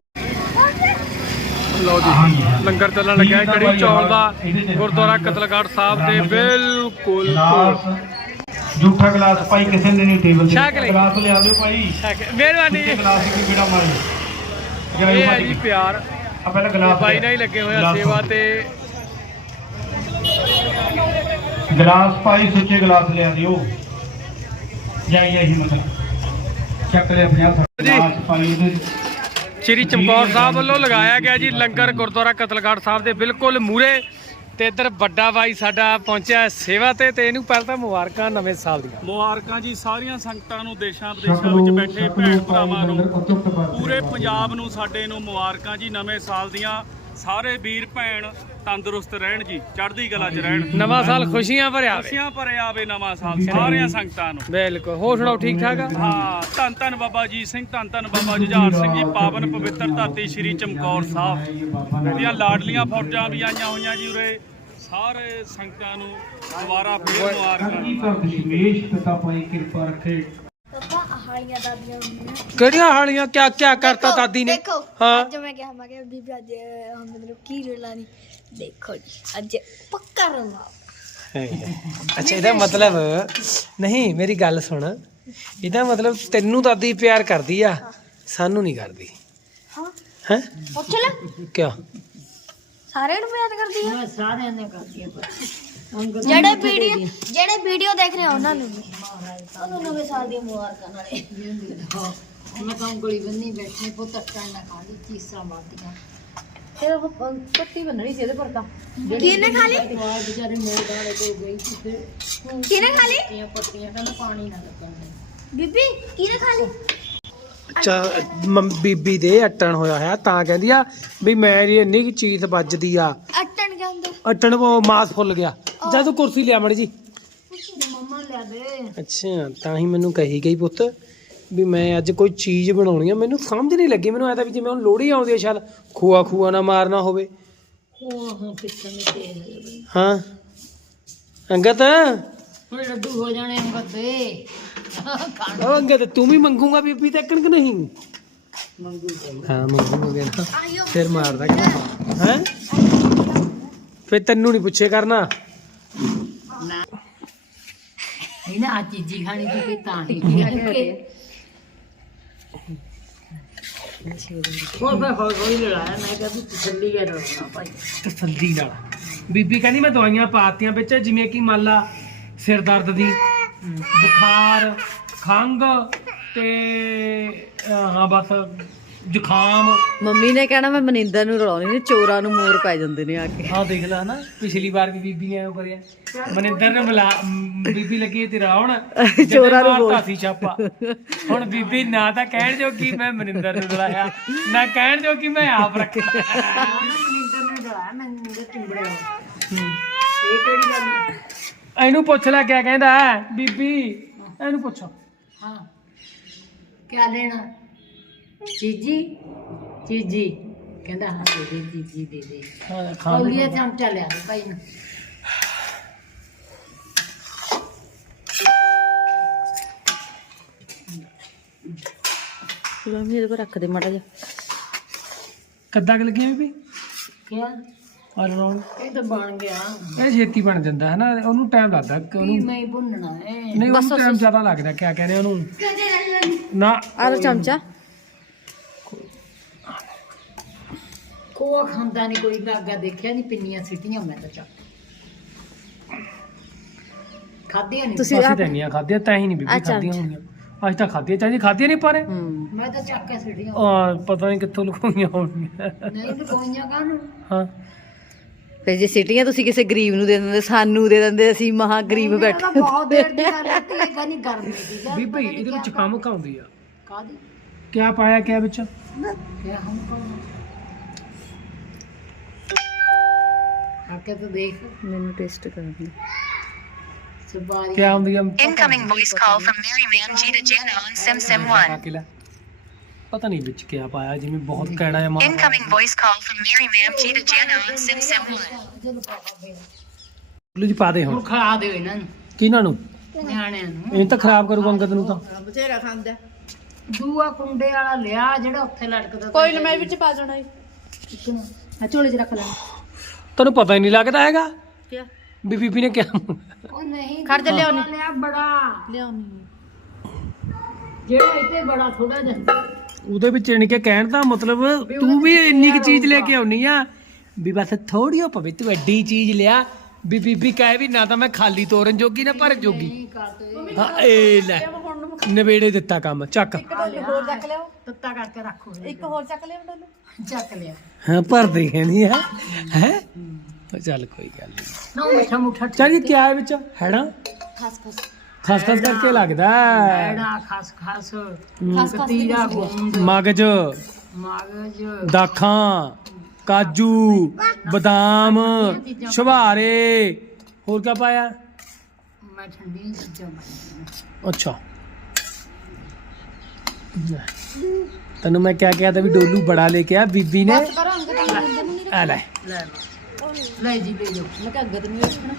ਲਓ ਜੀ। ਲੰਗਰ ਚੱਲਣ ਲੱਗਿਆ ਹੈ ਕੜੀ ਚੌਲ ਦਾ ਗੁਰਦੁਆਰਾ ਕਤਲਗੜ੍ਹ ਸਾਹਿਬ ਦੇ ਬਿਲਕੁਲ ਕੋਲ ਜੂਠਾ ਗਲਾਸ ਭਾਈ ਕਿਸੇ ਨੇ ਨਹੀਂ ਟੇਬਲ ਲਈ। ਗਲਾਸ ਲਿਆ ਦਿਓ ਭਾਈ। ਮਿਹਰਬਾਨੀ ਜੀ। ਗਲਾਸ ਦੀ ਕਿਹੜਾ ਮਾਰੇ। ਇਹ ਹੈ ਜੀ ਪਿਆਰ। ਆ ਪਹਿਲਾਂ ਗਲਾਸ ਬਾਈ ਨਾਲ ਹੀ ਲੱਗੇ ਹੋਏ ਆ ਗਲਾਸ ਸੇਵਾ ਤੇ। ਗਲਾਸ ਭਾਈ ਸੁੱਚੇ ਗਲਾਸ ਲਿਆ ਦਿਓ। ਜਾਈ ਜਾਈ ਹਿੰਮਤ ਚੱਕ ਲਿਆ 50 ਜੀ। ਗਲਾਸ ਭਾਈ ਇਹਦੇ। ਸ਼੍ਰੀ ਚਮਕੌਰ ਸਾਹਿਬ ਵੱਲੋਂ ਲਗਾਇਆ ਗਿਆ ਜੀ ਲੰਗਰ ਗੁਰਦੁਆਰਾ ਕਤਲਗੜ੍ਹ ਸਾਹਿਬ ਦੇ ਬਿਲਕੁਲ ਮੂਰੇ ਤੇ ਇੱਧਰ ਵੱਡਾ ਬਾਈ ਸਾਡਾ ਪਹੁੰਚਿਆ ਸੇਵਾ ਤੇ ਤੇ ਇਹਨੂੰ ਪਹਿਲਾਂ ਤਾਂ ਮੁਬਾਰਕਾਂ ਨਵੇਂ ਸਾਲ ਦੀਆਂ। ਮੁਬਾਰਕਾਂ ਜੀ ਸਾਰੀਆਂ ਸੰਗਤਾਂ ਨੂੰ, ਦੇਸ਼ਾਂ ਵਿਦੇਸ਼ਾਂ ਵਿੱਚ ਬੈਠੇ ਭੈਣ ਭਰਾਵਾਂ ਨੂੰ, ਪੂਰੇ ਪੰਜਾਬ ਨੂੰ ਸਾਡੇ ਨੂੰ ਮੁਬਾਰਕਾਂ ਜੀ ਨਵੇਂ ਸਾਲ ਦੀਆਂ। ਸਾਰੇ ਵੀਰ, ਭੈਣ ਤੰਦਰੁਸਤ ਰਹਿਣ ਜੀ ਚੜ੍ਹਦੀ ਕਲਾ 'ਚ ਰਹਿਣ। ਨਵਾਂ ਸਾਲ ਖੁਸ਼ੀਆਂ ਭਰਿਆ ਹੋਵੇ ਖੁਸ਼ੀਆਂ ਭਰੇ ਆਵੇ ਨਵਾਂ ਸਾਲ ਸਾਰੀਆਂ ਸੰਗਤਾਂ ਨੂੰ। ਬਿਲਕੁਲ। ਹੋਰ ਸੁਣਾਓ ਠੀਕ ਠਾਕ ਆ? ਹਾਂ ਧੰਨ ਧੰਨ ਬਾਬਾ ਜੀ ਸਿੰਘ ਧੰਨ ਧੰਨ ਬਾਬਾ ਜੁਝਾਰ ਸਿੰਘ ਜੀ ਪਾਵਨ ਪਵਿੱਤਰ ਧਰਤੀ ਸ੍ਰੀ ਚਮਕੌਰ ਸਾਹਿਬ। ਇਹਦੀਆਂ ਲਾਡਲੀਆਂ ਫੌਜਾਂ ਵੀ ਆਈਆਂ ਹੋਈਆਂ ਜੀ ਉਰੇ। ਸਾਰੇ ਸੰਗਤਾਂ ਨੂੰ ਦੁਬਾਰਾ ਫੇਰ ਮੁਬਾਰਕਾਂ। ਕੀ ਕਰ ਦਸ਼ਮੇਸ਼ ਪਿਤਾ ਭਾਈ ਕਿਰਪਾ ਰੱਖੇ। ਪਾਪਾ ਆਹਾਲੀਆਂ ਦਾਦੀਆਂ ਹੁੰਦੀਆਂ। ਕਿਹੜੀਆਂ ਹਾਲੀਆਂ ਕਿਆ ਕਿਆ ਕਰਤਾ ਦਾਦੀ ਨੇ? ਦੇਖੋ ਮੈਂ ਕਿਹਾ ਮੈਂ ਕਿਹਾ ਬੀਬੀ ਅੱਜ ਹਮ ਮਤਲਬ ਕੀ ਰਲਾਨੀ ਦੇਖੋ ਜੀ ਅੱਜ ਪੱਕਾ ਰਲਾ ਅੱਛਾ ਇਹਦਾ ਮਤਲਬ ਨਹੀਂ ਮੇਰੀ ਗੱਲ ਸੁਣ। ਇਹਦਾ ਮਤਲਬ ਤੈਨੂੰ ਦਾਦੀ ਪਿਆਰ ਕਰਦੀ ਆ ਸਾਨੂੰ ਨਹੀਂ ਕਰਦੀ। ਹਾਂ। ਹੈ? ਪੁੱਛ ਲੈ। ਕਿਆ ਸਾਰਿਆਂ ਨੂੰ ਪਿਆਰ ਕਰਦੀ ਹੈ ਸਾਰਿਆਂ ਨੇ ਕਰਦੀ ਹੈ ਜਿਹੜੇ ਵੀਡੀਓ ਜਿਹੜੇ ਵੀਡੀਓ ਦੇਖ ਰਹੇ ਆ ਉਹਨਾਂ ਨੂੰ ਵੀ। ਉਹਨੂੰ ਨਵੇਂ ਸਾਲ ਦੀਆਂ ਮੁਬਾਰਕਾਂ ਨਾਲੇ। ਮੈਂ ਤਾਂ ਉਂਗਲੀ ਬੰਨੀ ਬੈਠੀ ਪੁੱਤ ਟਾਂ ਨਾ ਖਾ ਲਈ ਚੀਸਾਂ ਮਾਰਦੀਆਂ ਫਿਰ ਉਹ ਪ- ਪੱਟੀ ਬੰਨਣੀ ਸੀ ਇਹਦੇ ਪਰ ਤਾਂ। ਕਿਹਨੇ ਖਾ ਲਈ? ਦਵਾਰ ਵਿਚਾਰੇ ਮੋੜ ਵਾਲੇ ਕੋਲ ਗਈ ਸੀ ਫਿਰ ਕਿਹਨੇ ਖਾ ਲਈ? ਪੱਟੀਆਂ ਪੱਟੀਆਂ ਕਹਿੰਦਾ ਪਾਣੀ ਨਾ ਲੱਗਣ ਦੇ। ਬੀਬੀ ਕਿਹਨੇ ਖਾ ਲਈ? ਅੱਛਾ ਮੰਮ- ਬੀਬੀ ਦੇ ਅਟਣ ਹੋਇਆ ਹੋਇਆ ਤਾਂ ਕਹਿੰਦੀ ਆ ਵੀ ਮੇਰੀ ਇੰਨੀ ਕੁ ਚੀਜ਼ ਵੱਜਦੀ ਆ। ਅਟਣ ਕੇ ਹੁੰਦਾ ਅਟਣ ਉਹ ਮਾਸ ਫੁੱਲ ਗਿਆ। ਜਾ ਤੂੰ ਕੁਰਸੀ ਲਿਆ ਮੜੀ ਜੀ। ਮੰਮਾ ਲਿਆ ਦੇ। ਅੱਛਾ ਤਾਂ ਹੀ ਮੈਨੂੰ ਕਹੀ ਗਈ ਪੁੱਤ। ਵੀ ਮੈਂ ਅੱਜ ਕੋਈ ਚੀਜ਼ ਬਣਾਉਣੀ ਆ ਮੈਨੂੰ ਸਮਝ ਨਹੀਂ ਲੱਗੀ ਮੈਨੂੰ ਐਂ ਤਾਂ ਵੀ ਜਿਵੇਂ ਹੁਣ ਲੋਹੜੀ ਆਉਂਦੀ ਆ ਸ਼ਾਇਦ ਖੂਆ ਖੂਆ ਨਾ ਮਾਰਨਾ ਹੋਵੇ। ਉਹ ਹਾਂ ਪਿੱਛੇ ਨੂੰ ਤੇ ਹਾਂ। ਅੰਗਤ ਹੁਣ ਲੱਡੂ ਹੋ ਜਾਣੇ ਅੰਗਦ ਦੇ। ਉਹ ਅੰਗਤ ਤੂੰ ਵੀ ਮੰਗੂਗਾ ਬੀਬੀ ਤੇ ਕਿ ਨਹੀਂ? ਮੰਗੂ ਹਾਂ ਮੰਗੂਗਾ ਨਾ। ਆਇਓ। ਫਿਰ ਮਾਰਦਾ ਹੈ? ਫਿਰ ਤੈਨੂੰ ਨਹੀਂ ਪੁੱਛੇ ਕਰਨਾ। ਇਹ ਨਾ ਆ ਚੀਜ਼ੀ ਖਾਣੀ ਕਿ ਤਾਂ ਹੀ। ਕਿ ਹੋਰ ਮੈਂ ਹੌਲੀ ਹੌਲੀ ਲੜਾਇਆ ਮੈਂ ਕਿਹਾ ਵੀ ਤਸੱਲੀ ਕਰ ਰੋਣਾ ਭਾਈ। ਤਸੱਲੀ ਨਾਲ। ਬੀਬੀ ਕਹਿੰਦੀ ਮੈਂ ਦਵਾਈਆਂ ਪਾਤੀਆਂ ਵਿੱਚ, ਜਿਵੇਂ ਕਿ ਮੰਨ ਲਾ ਸਿਰ ਦਰਦ ਦੀ, ਬੁਖਾਰ ਖੰਗ ਤੇ ਹਾਂ ਬਸ ਜ਼ੁਕਾਮ। ਮੰਮੀ ਨੇ ਕਹਿਣਾ ਮੈਂ ਮਨਿੰਦਰ ਨੂੰ ਰਲਾਉਣੀ ਨੇ ਚੋਰਾਂ ਨੂੰ ਮੋਰ ਪੈ ਜਾਂਦੇ ਨੇ ਆ ਕੇ। ਹਾਂ ਦੇਖ ਲੈ ਨਾ ਪਿਛਲੀ ਵਾਰ ਵੀ ਬੀਬੀ ਨੇ ਉਹ ਕਰਿਆ। ਮਨਿੰਦਰ ਨੇ ਬੁਲਾ ਮ, ਬੀਬੀ ਲੱਗੀ ਤੇ ਰਾਉਣ ਚੋਰਾਂ ਨੂੰ ਮਾਰਤਾ ਸੀ ਛਾਪਾ। ਹੁਣ ਬੀਬੀ ਨਾ ਤਾਂ ਕਹਿਣ ਜੋ ਕਿ ਮੈਂ ਮਨਿੰਦਰ ਨੂੰ ਬੁਲਾਇਆ ਨਾ ਕਹਿਣ ਜੋ ਕਿ ਮੈਂ ਆਪ ਰੱਖਿਆ। ਮਨਿੰਦਰ ਨੇ ਰਲਾਇਆ ਮੈਂ ਮਨਿੰਦਰ ਚੁੰਬੜਿਆ ਇਹ ਕਿਹੜੀ ਗੱਲ ਇਹਨੂੰ ਪੁੱਛ ਲੈ ਕਿਆ ਕਹਿੰਦਾ ਹੈ, ਬੀਬੀ। ਇਹਨੂੰ ਪੁੱਛੋ। ਹਾਂ। ਕਿਆ ਲੈਣਾ ਚੀਜੀ ਚੀਜੀ। ਕਹਿੰਦਾ ਹਾਂ ਦੇ ਦੇ ਚੀਜੀ ਦੇ ਦੇ। ਹਾਂ ਖਾਣ ਕੌਲੀਆ ਚਮਚਾ ਲਿਆ ਦੇ ਭਾਈ ਨੂੰ। ਚਲੋ ਮੇਰੇ ਕੋਲ ਰੱਖ ਦੇ ਮਾੜਾ ਜਿਹਾ। ਕੱਦਾਂ ਕਿ ਲੱਗੀਆਂ ਬੀਬੀ? ਕਿਆ? ਆਲ ਰਾਉਂਡ ਇਹ ਤਾਂ ਬਣ ਗਿਆ। ਇਹ ਛੇਤੀ ਬਣ ਜਾਂਦਾ ਹੈ ਨਾ ਉਹਨੂੰ ਟਾਈਮ ਲੱਗਦਾ ਕਿ ਉਹਨੂੰ ਮੈਂ ਹੀ ਭੁੰਨਣਾ ਹੈ। ਨਹੀਂ ਉਹਨੂੰ ਟਾਈਮ ਜ਼ਿਆਦਾ ਲੱਗਦਾ ਕਿਆ ਕਹਿੰਦੇ ਉਹਨੂੰ? ਨਾ। ਆ ਲੋ ਚਮਚਾ। ਕੋਆ ਖਾਂਦਾ ਨਹੀਂ ਕੋਈ ਮੈਂ ਅੱਗਾ ਦੇਖਿਆ ਨਹੀਂ ਪਿੰਨੀਆਂ ਸਿੱਟੀਆਂ ਮੈਂ ਤਾਂ ਚੱਕ ਖਾਧੀਆਂ ਨਹੀਂ ਅਸੀਂ ਤਾਂ ਇੰਨੀਆਂ ਖਾਧੀਆਂ ਤਾਂ ਹੀ ਨਹੀਂ ਬੀਬੀ ਖਾਧੀਆਂ ਹੋਣਗੀਆਂ। ਅੱਜ ਤਾਂ ਖਾਧੀਆਂ ਚਾਹੀਦੀ ਖਾਧੀਆਂ ਨਹੀਂ ਪਰ। ਮੈਂ ਤਾਂ ਚੱਕ ਕੇ ਸਿੱਟੀਆਂ ਆ ਪਤਾ ਨਹੀਂ ਕਿੱਥੋਂ ਲੁਕਾਈਆਂ ਹੋਣਗੀਆਂ। ਨਹੀਂ ਤੇ ਕੋਈਆਂ ਕਾਹਨੂੰ? ਹਾਂ। ਤੇ ਜੇ ਸਿੱਟੀਆਂ ਤੁਸੀਂ ਕਿਸੇ ਗਰੀਬ ਨੂੰ ਦੇ ਦਿੰਦੇ ਸਾਨੂੰ ਦੇ ਦਿੰਦੇ ਅਸੀਂ ਮਹਾ ਗਰੀਬ ਬੈਠੇ। ਬਹੁਤ ਦੇਰ ਦੀ ਗੱਲ ਹੈ ਤੇ ਕਹਿੰਦੀ ਗਰਮੀ ਦੀ ਗੱਲ ਬੀਬੀ ਇਹਦੇ ਵਿੱਚ ਖਮਕ ਆਉਂਦੀ ਆ? ਕਾਦੀ ਕਿਆ ਪਾਇਆ ਕਿਆ ਵਿੱਚ? ਕਿਆ ਹਮ ਕੋ ਆ ਕੇ ਤਾਂ ਦੇਖ। ਮੈਨੂੰ ਟੈਸਟ ਕਰਨ ਕਿਆ ਹੁੰਦੀ ਆ? Incoming voice call from Mary Manjita Jana on Sim Sim 1. ਪਾ ਕੇ ਲੈ? ਪਤਾ ਨਹੀਂ ਵਿੱਚ ਕਿਆ ਪਾਇਆ ਜਿਵੇਂ ਬਹੁਤ ਕੈੜਾ ਹੈ ਮਾਰ Incoming voice call from Mary Manjita Jana on Sim Sim 1. ਲੂ ਜੀ ਪਾ ਦੇ ਹੁਣ। ਖਾ ਦਿਓ ਇਹਨਾਂ ਨੂੰ। ਕਿਹਨਾਂ ਨੂੰ? ਨਿਆਣਿਆਂ ਨੂੰ। ਇਹ ਤਾਂ ਖਰਾਬ ਕਰੂ ਅੰਗਦ ਨੂੰ ਤਾਂ। ਬਥੇਰਾ ਖਾਂਦਾ। ਦੂਆ ਕੁੰਡੇ ਵਾਲਾ ਲਿਆ ਜਿਹੜਾ ਉੱਥੇ ਲਟਕਦਾ। ਕੋਈ ਨਾ ਮੈਂ ਵਿੱਚ ਪਾ ਜਾਣਾ ਹਾਂ ਝੋਲੇ 'ਚ ਰੱਖ ਲੈਣਾ ਤੈਨੂੰ ਪਤਾ ਹੀ ਨਹੀਂ ਲੱਗਦਾ ਹੈਗਾ। ਕਿਆ? ਵੀ ਬੀਬੀ ਨੇ ਕਿਹਾ ਉਹ ਨਹੀਂ ਖੜ ਜਾ ਲਿਆਉਣੀ ਲਿਆ ਬੜਾ। ਲਿਆਉਣੀ ਜਿਹੜਾ ਇੱਥੇ ਬੜਾ ਥੋੜਾ ਜਿਹਾ। ਉਹਦੇ ਵਿੱਚ ਇਣ ਕੇ ਕਹਿਣ ਦਾ ਮਤਲਬ ਤੂੰ ਵੀ ਇੰਨੀ ਕੁ ਚੀਜ਼ ਲੈ ਕੇ ਆਉਣੀ ਆ। ਵੀ ਬਸ ਥੋੜੀ ਹੋ ਪਵੇ ਤੂੰ ਐਡੀ ਚੀਜ਼ ਲਿਆ ਵੀ ਬੀਬੀ ਕਹੇ ਵੀ ਨਾ ਤਾਂ ਮੈਂ ਖਾਲੀ ਤੋਰਨ ਜੋਗੀ ਨਾ ਭਰ ਜੋਗੀ। ਹਾਂ ਇਹ ਲੈ। ਨਵੇੜੇ ਦਿੱਤਾ ਕੰਮ ਚੱਕ। ਇੱਕ ਡੋਲੂ ਹੋਰ ਚੱਕ ਲਿਆਓ ਤੱਤਾ ਕਰਕੇ ਰੱਖੋ ਇੱਕ ਹੋਰ ਚੱਕ ਲਿਆਓ ਡੋਲੂ ਚੱਕ ਲਿਆ। ਹਾਂ ਭਰ ਦੇ ਕਹਿੰਦੀ ਆ। ਹੈ? ਚੱਲ ਕੋਈ ਗੱਲ ਨਹੀਂ ਨਾ ਮਿੱਠਾ ਮੁੱਠਾ ਚੱਲ ਇਹ ਕਿਆ ਹੈ ਵਿੱਚ? ਹੈੜਾ? ਖਸ ਖਸ। ਖਸ ਖਸ ਕਰਕੇ ਲੱਗਦਾ। ਹੈ। ਐੜਾ ਖਸ ਖਸ ਕਤੀਰਾ ਗੁੰਦ ਮਗਜ। ਮਗਜ। ਦਾਖਾਂ। ਕਾਜੂ। ਬਦਾਮ। ਛੁਹਾਰੇ ਹੋਰ ਕਿਆ ਪਾਇਆ? ਮੈਂ ਠੰਡੀਆਂ ਚੀਜ਼ਾਂ ਅੱਛਾ। ਤੈਨੂੰ ਮੈਂ ਕਿਆ ਕਿਹਾ ਤਾ ਵੀ ਡੋਲੂ ਬੜਾ ਲੈ ਕੇ ਆ ਬੀਬੀ ਨੇ। ਆ ਲੈ। ਲੈ ਜੀ ਲੈ ਜਾਓ ਮੈਂ ਕਿਹਾ ਅੰਗਦ ਨੂੰ ਰੱਖਣਾ।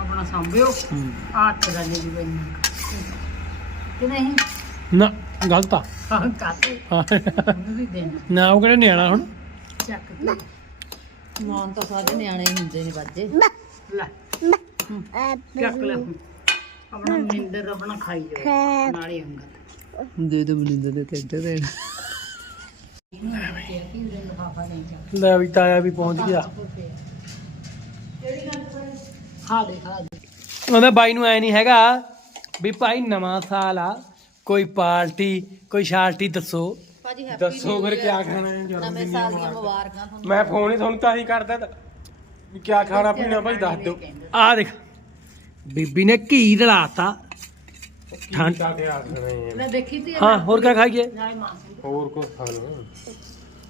ਆਪਣਾ ਸੰਭਿਓ। ਆਠ ਦਾ ਲੈ ਜੀ ਬਈ ਕਿ ਨਹੀਂ? ਨਾ ਗਲਤ ਆ। ਹਾਂ ਕਾਤੇ ਹਾਂ। ਉਹਨੂੰ ਵੀ ਦੇਣਾ। ਨਾ ਉਹ ਕਿਹੜਾ ਨਿਆਣਾ ਹੁਣ? ਚੱਕ ਨਾਨ ਤਾਂ ਸਾਰੇ ਨਿਆਣੇ ਹੁੰਦੇ ਨੇ ਬੱਜੇ। ਲੈ। ਚੱਕ ਲੈ ਹੁਣ। ਆਪਣਾ ਨਿੰਦਰ ਆਪਣਾ ਖਾਈ ਜਾਓ। ਨਾਲੇ ਅੰਗਤ ਦੇ ਦੇ ਮਨਿੰਦਰ ਦੇ ਘੰਟੇ ਦੇ ਲੈ ਵੀ ਤਾਇਆ ਵੀ ਪਹੁੰਚ ਗਿਆ। ਉਹਦਾ ਬਾਈ ਨੂੰ ਐ ਨਹੀਂ ਹੈਗਾ ਵੀ ਭਾਈ ਨਵਾਂ ਸਾਲ ਆ ਕੋਈ ਪਾਰਟੀ ਕੋਈ ਸ਼ਾਰਟੀ ਦੱਸੋ। ਭਾਜੀ ਦੱਸੋ ਫਿਰ ਕਿਆ ਖਾਣਾ ਹੈ ਨਵੇਂ ਸਾਲ ਦੀਆਂ ਮੁਬਾਰਕਾਂ। ਤੁਹਾਨੂੰ। ਮੈਂ ਫੋਨ ਹੀ ਤੁਹਾਨੂੰ ਤਾਂ ਹੀ ਕਰਦਾ ਤਾ। ਵੀ ਕਿਆ ਖਾਣਾ ਪੀਣਾ ਭਾਈ ਦੱਸ ਦਿਓ। ਆ ਦੇਖ ਬੀਬੀ ਨੇ ਘੀ ਰਲਾਤਾ। ਠੰਡ। ਲੈ ਦੇਖੀ ਤੇ ਹਾਂ ਹੋਰ ਕਿਆ ਖਾਈਏ? ਨਾਲੇ ਮਾਂ ਹੋਰ ਕੁਝ ਖਾ ਲਓ।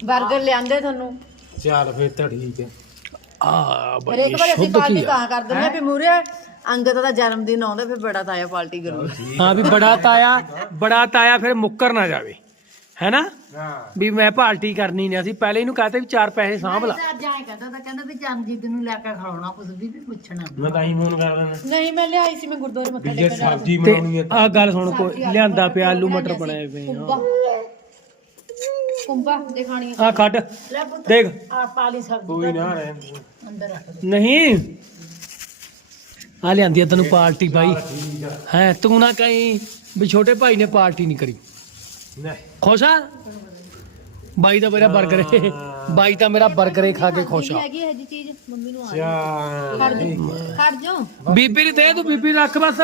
버ਗਰ ਲਿਆਂਦੇ ਤੁਹਾਨੂੰ? ਚੱਲ ਫੇਰ ਤਾਂ ਠੀਕ ਹੈ। ਆ ਹਰੇਕ ਵਾਰ ਅਸੀਂ ਪਾਰਟੀ ਤਾਂ ਕਰ ਦਿੰਦੇ ਆ ਵੀ ਮੂਰੇ ਅੰਗਦ ਦਾ ਜਨਮ ਦਿਨ ਆਉਂਦਾ ਫਿਰ ਬੜਾ ਤਾਇਆ ਪਾਰਟੀ ਕਰੂ ਹਾਂ ਵੀ ਬੜਾ ਤਾਇਆ ਬੜਾ ਤਾਇਆ ਫਿਰ ਮੁੱਕਰ ਨਾ ਜਾਵੇ। ਹੈਨਾ? ਵੀ ਮੈਂ ਪਾਰਟੀ ਕਰਨੀ ਨਹੀਂ ਅਸੀਂ ਪਹਿਲੇ ਇਹਨੂੰ ਕਹਤੇ ਵੀ ਚਾਰ ਪੈਸੇ ਸਾਂਭ ਲਾ। ਅੱਜ ਕਹਿੰਦਾ ਤਾਂ ਕਹਿੰਦਾ ਵੀ ਚਰਨਜੀਤ ਨੂੰ ਲੈ ਕੇ ਖੜਾਉਣਾ ਕੁਝ ਵੀ ਵੀ ਪੁੱਛਣਾ। ਮੈਂ ਤਾਂ ਹੀ ਫੋਨ ਕਰ ਦਿੰਦਾ। ਨਹੀਂ ਮੈਂ ਲਿਆਈ ਸੀ ਮੈਂ ਗੁਰਦੁਆਰੇ ਮੱਥਾ ਟੇਕਣ ਜਾਣਾ ਸਬਜ਼ੀ ਬਣਾਉਣੀ ਹੈ ਆ ਗੱਲ ਸੁਣ ਕੋਈ ਲਿਆਂਦਾ ਪਿਆ ਆਲੂ ਮਟਰ ਬਣਾਏ ਪਏ ਆ। ਕੁੰਬਾ ਦੇ ਖਾਣੀ ਆ। ਲੈ ਪੁੱਤ ਦੇਖ। ਆ ਪਾਲੀ ਸਬਜ਼ੀ ਕੋਈ ਨਾ ਅੰਦਰ ਰੱਖ ਨਹੀਂ। ਆ ਲਿਆਂਦੀ ਆ ਤੈਨੂੰ ਪਾਰਟੀ ਬਾਈ। ਹੈ ਤੂੰ ਨਾ ਕਹੀਂ ਵੀ ਛੋਟੇ ਭਾਈ ਨੇ ਪਾਰਟੀ ਨਹੀਂ ਕਰੀ। ਖੁਸ਼ ਆ? ਬਾਈ ਤਾਂ ਮੇਰਾ 버ਗਰ ਹੈ। ਬਾਈ ਤਾਂ ਮੇਰਾ 버ਗਰ ਹੀ ਖਾ ਕੇ ਖੁਸ਼ ਆ। ਹੈਗੀ ਇਹ ਜੀ ਚੀਜ਼ ਮੰਮੀ ਨੂੰ ਆ ਖੜ ਜਾ ਖੜ ਜਾ ਬੀਬੀ ਨੂੰ ਦੇ ਤੂੰ ਬੀਬੀ ਨੂੰ ਰੱਖ ਬਸ।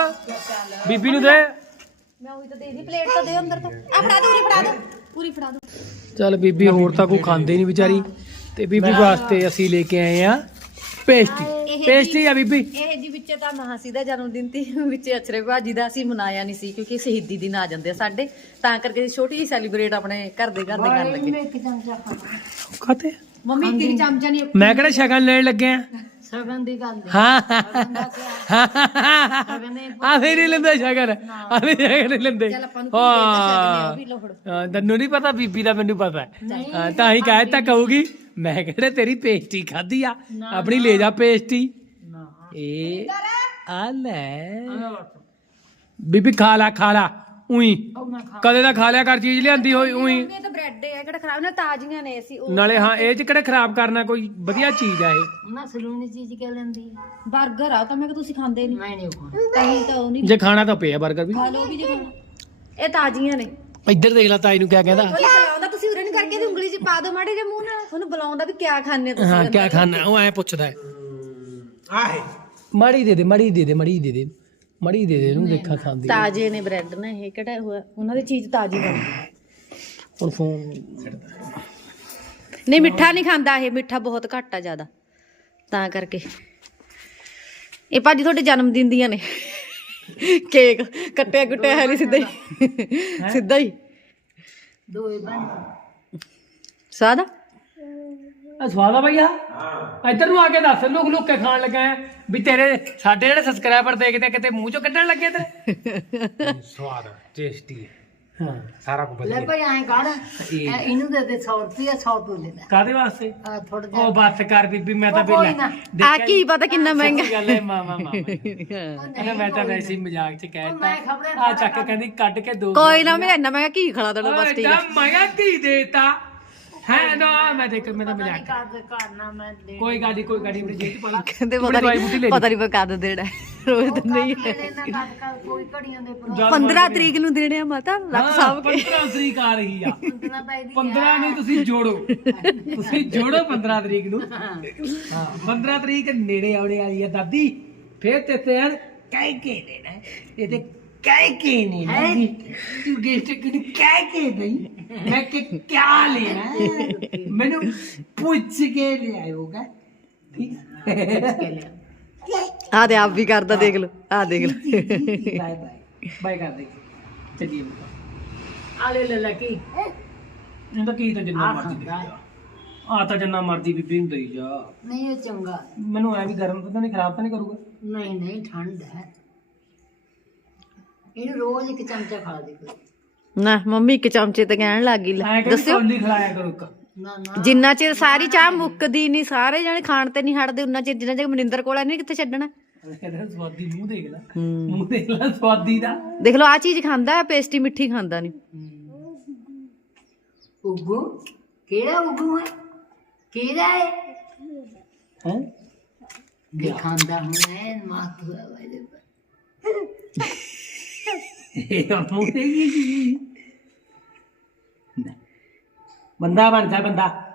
ਬੀਬੀ ਨੂੰ ਦੇ। ਮੈਂ ਉਹੀ ਤਾਂ ਦੇ ਦੀ ਪਲੇਟ ਤਾਂ ਦੇ ਅੰਦਰ ਤਾਂ। ਆ ਫੜਾ ਦੇ ਉਰੀ ਫੜਾ ਦੇ। ਪੂਰੀ ਫੜਾ ਦੋ। ਚੱਲ ਬੀਬੀ ਹੋਰ ਤਾਂ ਕੋਈ ਖਾਂਦੇ ਨਹੀਂ ਵਿਚਾਰੀ। ਤੇ ਬੀਬੀ ਵਾਸਤੇ ਅਸੀਂ ਲੈ ਕੇ ਆਏ ਆ ਪੇਸਟੀ। ਪੇਸਟੀ ਆ ਬੀਬੀ। ਇਹ ਜੀ ਵਿੱਚ ਤਾਂ ਮਹਾਸੀ ਦਾ ਜਨਮ ਦਿਨ ਤੇ ਵਿੱਚ ਅਛਰੇ ਭਾਜੀ ਦਾ ਅਸੀਂ ਮਨਾਇਆ ਨਹੀਂ ਸੀ ਕਿਉਂਕਿ ਸ਼ਹੀਦੀ ਦਿਨ ਆ ਜਾਂਦੇ ਆ ਸਾਡੇ। ਤਾਂ ਕਰਕੇ ਅਸੀਂ ਛੋਟੀ ਜਿਹੀ ਸੈਲੀਬ੍ਰੇਟ ਆਪਣੇ ਘਰ ਦੇ ਘਰ ਦੇ ਕਰਨ ਲੱਗੇ। ਮੈਂ ਇੱਕ ਚਮਚਾ ਖਾਣਾ ਖਾਤੇ ਮੰਮੀ ਕਿਹੜੀ ਚਮਚਾ ਨਹੀਂ। ਮੈਂ ਕਿਹੜਾ ਸ਼ਗਨ ਲੈਣ ਲੱਗਿਆ? ਸਗਨ ਦੀ ਗੱਲ ਹਾਂ। ਆ ਫੇਰ ਹੀ ਲੈਂਦਾ ਸ਼ਗਨ। ਆ ਵੀ ਸ਼ਗਨ ਨਹੀਂ ਲੈਂਦੇ। ਆਪਾਂ ਨੂੰ ਕੀ ਦੇਣਾ ਸ਼ਗਨ ਹਾਂ ਵੀ ਲੋੜ। ਹਾਂ, ਤੈਨੂੰ ਨਹੀਂ ਪਤਾ ਬੀਬੀ ਦਾ ਮੈਨੂੰ ਪਤਾ ਹੈ। ਤਾਂ ਹੀ ਕਹਿ ਤਾ ਕਹੂਗੀ ਮੈਂ ਕਿਹੜੇ ਤੇਰੀ ਪੇਸਟੀ ਖਾਧੀ ਆ? ਆਪਣੀ ਲੈ ਜਾ ਪੇਸਟੀ। ਨਾ। ਇਹ ਆ ਲੈ। ਬੀਬੀ ਖਾ ਲਾ ਖਾ ਲਾ। ਉਹੀ। ਕਦੇ ਤਾਂ ਖਾ ਲਿਆ ਕਰ ਚੀਜ਼ ਲਿਆਂਦੀ ਹੋਈ ਉਹੀ। ਇਹ ਤਾਂ ਬ੍ਰੈਡ ਹੈ ਕਿਹੜਾ ਖਰਾਬ ਨਾ ਤਾਜ਼ੀਆਂ ਨੇ ਅਸੀਂ ਉਹ ਨਾਲੇ ਹਾਂ ਇਹ ਚ ਕਿਹੜੇ ਖਰਾਬ ਕਰਨਾ ਕੋਈ ਵਧੀਆ ਚੀਜ਼ ਆ ਇਹ। ਨਾ ਸਲੂਨੀ ਚੀਜ਼ ਕਹਿ ਲੈਂਦੀ ਹੈ। 버ਗਰ ਆ ਤਾਂ ਮੈਂ ਕਿ ਤੁਸੀਂ ਖਾਂਦੇ ਨਹੀਂ ਮੈਂ ਨਹੀਂ ਖਾਣਾ ਤਾਂ ਤਾਂ ਉਹ ਨਹੀਂ ਜੇ ਖਾਣਾ ਤਾਂ ਪਿਆ 버ਗਰ ਵੀ। ਖਾ ਲਓ ਵੀ ਜੇ ਖਾਣਾ। ਇਹ ਤਾਜ਼ੀਆਂ ਨੇ। ਇੱਧਰ ਦੇਖ ਲੈ ਤਾਈ ਨੂੰ ਕਿਆ ਕਹਿੰਦਾ। ਬੁਲਾਉਂਦਾ ਤੁਸੀਂ ਉਰੇ ਨੂੰ ਕਰਕੇ ਤੇ ਉਂਗਲੀ 'ਚ ਪਾ ਦਿਓ ਮਾੜੇ ਜਿਹੇ ਮੂੰਹ ਨਾਲ। ਤੁਹਾਨੂੰ ਬੁਲਾਉਂਦਾ ਵੀ ਕਿਆ ਖਾਣੇ ਤੁਸੀਂ ਹਾਂ ਕਿਆ ਖਾਣਾ ਉਹ ਐ ਪੁੱਛਦਾ। ਹੈ ਆਹੇ। ਮੜੀ ਦੇ ਦੇ ਮੜੀ ਦੇ ਦੇ ਮੜੀ ਦੇ ਦੇ। ਮੜੀ ਦੇ ਦੇ ਇਹਨੂੰ ਦੇਖਾ ਖਾਂਦੀ ਹੈ। ਤਾਜ਼ੇ ਨੇ ਬ੍ਰੈਡ ਨੇ ਇਹ ਕਿਹੜਾ ਹੋਇਆ ਉਹਨਾਂ ਦੀ ਚੀਜ਼ ਤਾਜ਼ੀ ਬਣਦੀ ਹੁਣ ਫੋਨ ਨਹੀਂ ਮਿੱਠਾ ਨਹੀਂ ਖਾਂਦਾ ਇਹ ਮਿੱਠਾ ਬਹੁਤ ਘੱਟ ਆ ਜ਼ਿਆਦਾ। ਤਾਂ ਕਰਕੇ। ਇਹ ਭਾਜੀ ਤੁਹਾਡੇ ਜਨਮ ਦਿਨ ਦੀਆਂ ਨੇ। ਕੇਕ ਕੱਟਿਆ ਕੁੱਟਿਆ ਹੈ ਨਹੀਂ ਸਿੱਧਾ ਹੀ। ਸਿੱਧਾ ਹੀ। ਦੋਏ ਬਣ ਸਾਦਾ ਆ ਸਵਾਦ ਆ ਭਈਆ? ਹਾਂ। ਇੱਧਰ ਨੂੰ ਆ ਕੇ ਦੱਸ ਲੁਕ ਲੁਕ ਕੇ ਖਾਣ ਲੱਗਾ ਹੈ। ਵੀ ਤੇਰੇ ਸਾਡੇ ਜਿਹੜੇ ਸਬਸਕ੍ਰਾਈਬਰ ਦੇਖਦੇ ਆ, ਕਿਤੇ ਮੂੰਹ ਚੋਂ ਕੱਢਣ ਲੱਗੇ ਤੇ। ਸਵਾਦ ਟੇਸਟੀ ਹਾਂ। ਸਾਰਾ ਕੁਝ ਲੈ ਭਾਈ ਐਂ ਕਰ। ਇਹ- ਇਹਨੂੰ ਦੇ ਦੇ 100 ਰੁਪਏ 100 ਤੂੰ ਲੈ ਲੈ ਕਾਦੇ ਵਾਸਤੇ? ਆ ਥੋੜਾ ਜਿਹਾ। ਉਹ ਬੱਸ ਕਰ ਬੀਬੀ ਮੈਂ ਤਾਂ ਉਹ ਕੋਈ ਨਾ। ਆ ਕੀ ਪਤਾ ਕਿੰਨਾ ਮਹਿੰਗਾ ਗੱਲ ਹੈ ਮਾਮਾ ਮਾਮਾ। ਕਹਿੰਦਾ ਮੈਂ ਤਾਂ ਵੈਸੇ ਹੀ ਮਜ਼ਾਕ ਚ ਕਹਿਤਾ ਮੈਂ ਖਬਰੇ ਆ ਚੱਕ ਕੇ ਕਹਿੰਦੀ ਕੱਢ ਕੇ ਦੋ ਕੋਈ ਨਾ ਮੈਂ ਇੰਨਾ ਮਹਿੰਗਾ ਕੀ ਖਲਾ ਦੇਣਾ ਬਸ ਠੀਕ ਆ। ਮੈਂ ਕੀ ਦੇਤਾ? ਹੈ ਨਾ ਮੈਂ ਦੇਖ ਮੈਂ ਤਾਂ ਮਜ਼ਾਕ ਕਰ ਦੇ ਕਰਨਾ ਮੈਂ ਦੇ ਕੋਈ ਗੱਲ ਨੀ ਕੋਈ ਗੱਲ ਨੀ ਮੇਰੀ ਜੇਬ ਚ ਪਾ ਲਾ ਕਹਿੰਦੇ ਪਤਾ ਦਵਾਈ ਬੂਟੀ ਲੈ ਨਹੀਂ ਲਈ। ਪਤਾ ਨਹੀਂ ਮੈਂ ਕਦ ਦੇਣਾ ਹੈ। ਰੋਜ਼ ਤਾਂ ਨਹੀਂ ਹੈ। ਲੈਣਾ ਕੱਟ ਕਰ ਕੋਈ ਘੜੀਆਂ ਦੇ ਪਰ ਜਦ 15 ਤਰੀਕ ਨੂੰ ਦੇਣੇ ਆ ਮਾਤਾ ਲੱਖ ਸਾਹਿਬ ਕੇ। 15 ਤਰੀਕ ਆ ਰਹੀ ਆ। ਨਾ ਤਾਂ ਇਹਦੀ 15 ਨੂੰ ਤੁਸੀਂ ਜੋੜੋ। ਤੁਸੀਂ ਜੋੜੋ 15 ਤਰੀਕ ਨੂੰ। ਹਾਂ। 15 ਤਰੀਕ ਨੇੜੇ ਆਉਣੇ ਵਾਲੀ ਆ ਦਾਦੀ। ਫੇਰ ਤੇ ਤੇ ਯਾਰ ਕਹਿ ਕੇ ਦੇਣਾ। ਇਹ ਤੇ ਕਹਿ ਕੇ ਨਹੀਂ ਦਾਦੀ। ਤੂੰ ਗੇਸਟ ਕਿ ਕਹਿ ਕੇ ਨਹੀਂ ਮੈਂ ਕਿ ਕਿਆ ਲੈਣਾ ਹੈ? ਮੈਨੂੰ ਪੁੱਛ ਕੇ ਲੈ ਆਇਓਗਾ ਠੀਕ ਹੈ? ਆ ਤੇ ਆਪ ਵੀ ਕਰਦਾ ਦੇਖ ਲਓ। ਆ ਦੇਖ ਲਓ। Bye bye. ਬਾਏ ਕਰ ਦੇ। ਚੱਲੀਏ ਆ ਲੈ ਲੈ ਲੈ ਕੀ? ਇਹ ਤਾਂ ਕੀ ਤਾਂ ਜਿੰਨਾ ਮਰਜ਼ੀ ਦੇ ਆ ਤਾਂ ਜਿੰਨਾ ਮਰਜ਼ੀ ਬੀਬੀ ਨੂੰ ਦੇਈ ਜਾ। ਨਹੀਂ ਇਹ ਚੰਗਾ। ਮੈਨੂੰ ਐ ਵੀ ਗਰਮ ਤਾਂ ਨਹੀਂ ਖਰਾਬ ਤਾਂ ਨਹੀਂ ਕਰੂਗਾ? ਨਹੀਂ ਨਹੀਂ ਠੰਡ ਹੈ। ਇਹਨੂੰ ਰੋਜ਼ ਇੱਕ ਚਮਚਾ ਖਾ ਦੇ ਕੋਈ। ਨਾ ਮੰਮੀ ਇੱਕ ਚਮਚੇ ਤੇ ਕਹਿਣ ਲੱਗ ਗਈ ਲੈ। ਐ ਕਿ ਦੱਸਿਓ। ਕੌਲੀ ਖਿਲਾਇਆ ਕਰੋ ਇੱਕ। ਨਾ ਨਾ। ਜਿੰਨਾ ਚਿਰ ਸਾਰੀ ਚਾਹ ਮੁੱਕਦੀ ਨਹੀਂ ਸਾਰੇ ਜਣੇ ਖਾਣ ਤੇ ਨਹੀਂ ਹਟਦੇ ਉਨਾ ਚਿਰ ਜਿੰਨਾ ਚਿਰ ਮਨਿੰਦਰ ਕੋਲ ਨਹੀਂ ਕਿੱਥੇ ਛੱਡਣਾ। ਕਹਿੰਦਾ ਸਵਾਦੀ ਮੂੰਹ ਦੇਖ ਲੈ। ਹੂੰ। ਮੂੰਹ ਦੇਖ ਲੈ ਸਵਾਦੀ ਦਾ। ਦੇਖ ਲਓ ਆ ਚੀਜ਼ ਖਾਂਦਾ ਹੈ ਪੇਸਟੀ ਮਿੱਠੀ ਖਾਂਦਾ ਨਹੀਂ। ਉਗੂ? ਕਿਹੜਾ ਉਗੂ ਹੈ? ਕਿਹੜਾ ਹੈ? ਹੈ? ਖਾਂਦਾ ਹੁਣ ਹੈ ਮਾਤੂ ਹੈ ਵਾਲੇ ਇਹ ਬੰਦਾ ਬਣਦਾ ਬੰਦਾ।